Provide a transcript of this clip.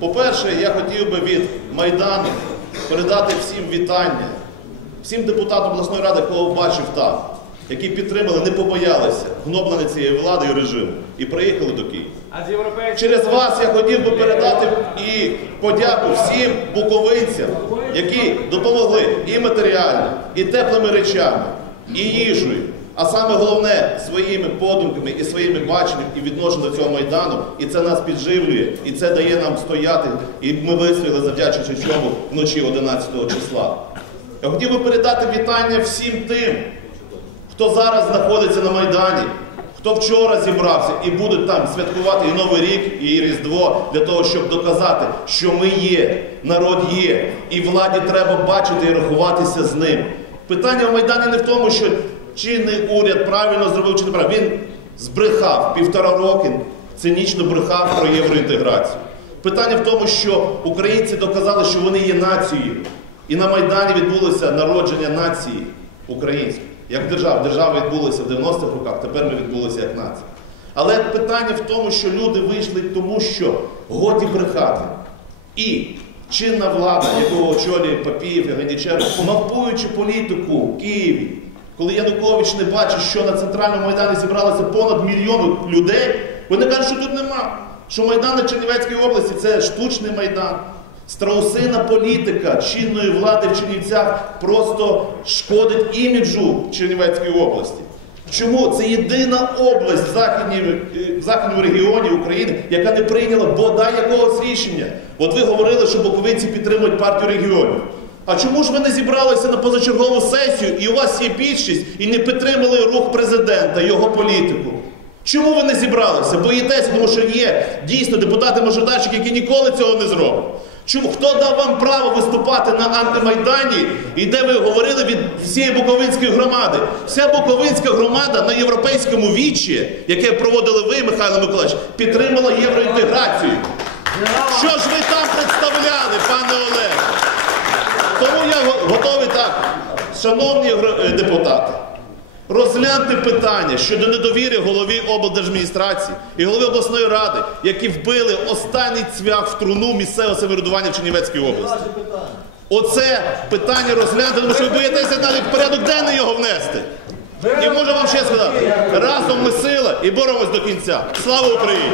По-перше, я хотів би від Майдану передати всім вітання, всім депутатам обласної ради, кого бачив там, які підтримали, не побоялися гноблення цієї влади і режиму і приїхали до Києва. Через вас я хотів би передати і подяку всім буковинцям, які допомогли і матеріально, і теплими речами, і їжею. А саме головне своїми подумками і своїми баченням і відношенням до цього майдану, і це нас підживлює, і це дає нам стояти. І ми вистояли, завдячуючи цьому вночі 11 числа. Я хотів би передати вітання всім тим, хто зараз знаходиться на Майдані, хто вчора зібрався і буде там святкувати і Новий рік, і Різдво для того, щоб доказати, що ми є, народ є, і владі треба бачити і рахуватися з ним. Питання в Майдані не в тому, що чинний уряд правильно зробив чи не правильно. Він збрехав півтора роки, цинічно брехав про євроінтеграцію. Питання в тому, що українці доказали, що вони є нацією. І на Майдані відбулося народження нації української. Як держава. Держава відбулася в 90-х роках, тепер ми відбулися як нація. Але питання в тому, що люди вийшли тому, що годі брехати. І чинна влада, яку очолює Папієв і Гайдиченко, мавпуючи політику в Києві, коли Янукович не бачить, що на центральному майдані зібралося понад мільйон людей, вони кажуть, що тут нема. Що Майдан на Чернівецькій області це штучний майдан. Страусина політика чинної влади в Чернівцях просто шкодить іміджу Чернівецької області. Чому? Це єдина область в, західній, в західному регіоні України, яка не прийняла бодай якогось рішення. От ви говорили, що боковинці підтримують партію регіонів. А чому ж ви не зібралися на позачергову сесію і у вас є більшість і не підтримали рух президента, його політику? Чому ви не зібралися? Боїтеся, тому що є дійсно депутати-мажоритарщики, які ніколи цього не зроблять. Чому хто дав вам право виступати на антимайдані, і де ви говорили від всієї Буковинської громади? Вся Буковинська громада на європейському вічі, яке проводили ви, Михайло Миколаївич, підтримала євроінтеграцію. Що ж ви там представляли, пане Олег? Тому я го- готовий так, шановні е, депутати. Розгляньте питання щодо недовіри голові облдержадміністрації і голови обласної ради, які вбили останній цвях в труну місцевого самоврядування в Чернівецькій області. Оце питання розгляньте, тому що ви боїтеся навіть в порядок денний його внести. І можу вам ще сказати, разом ми сила і боремось до кінця. Слава Україні!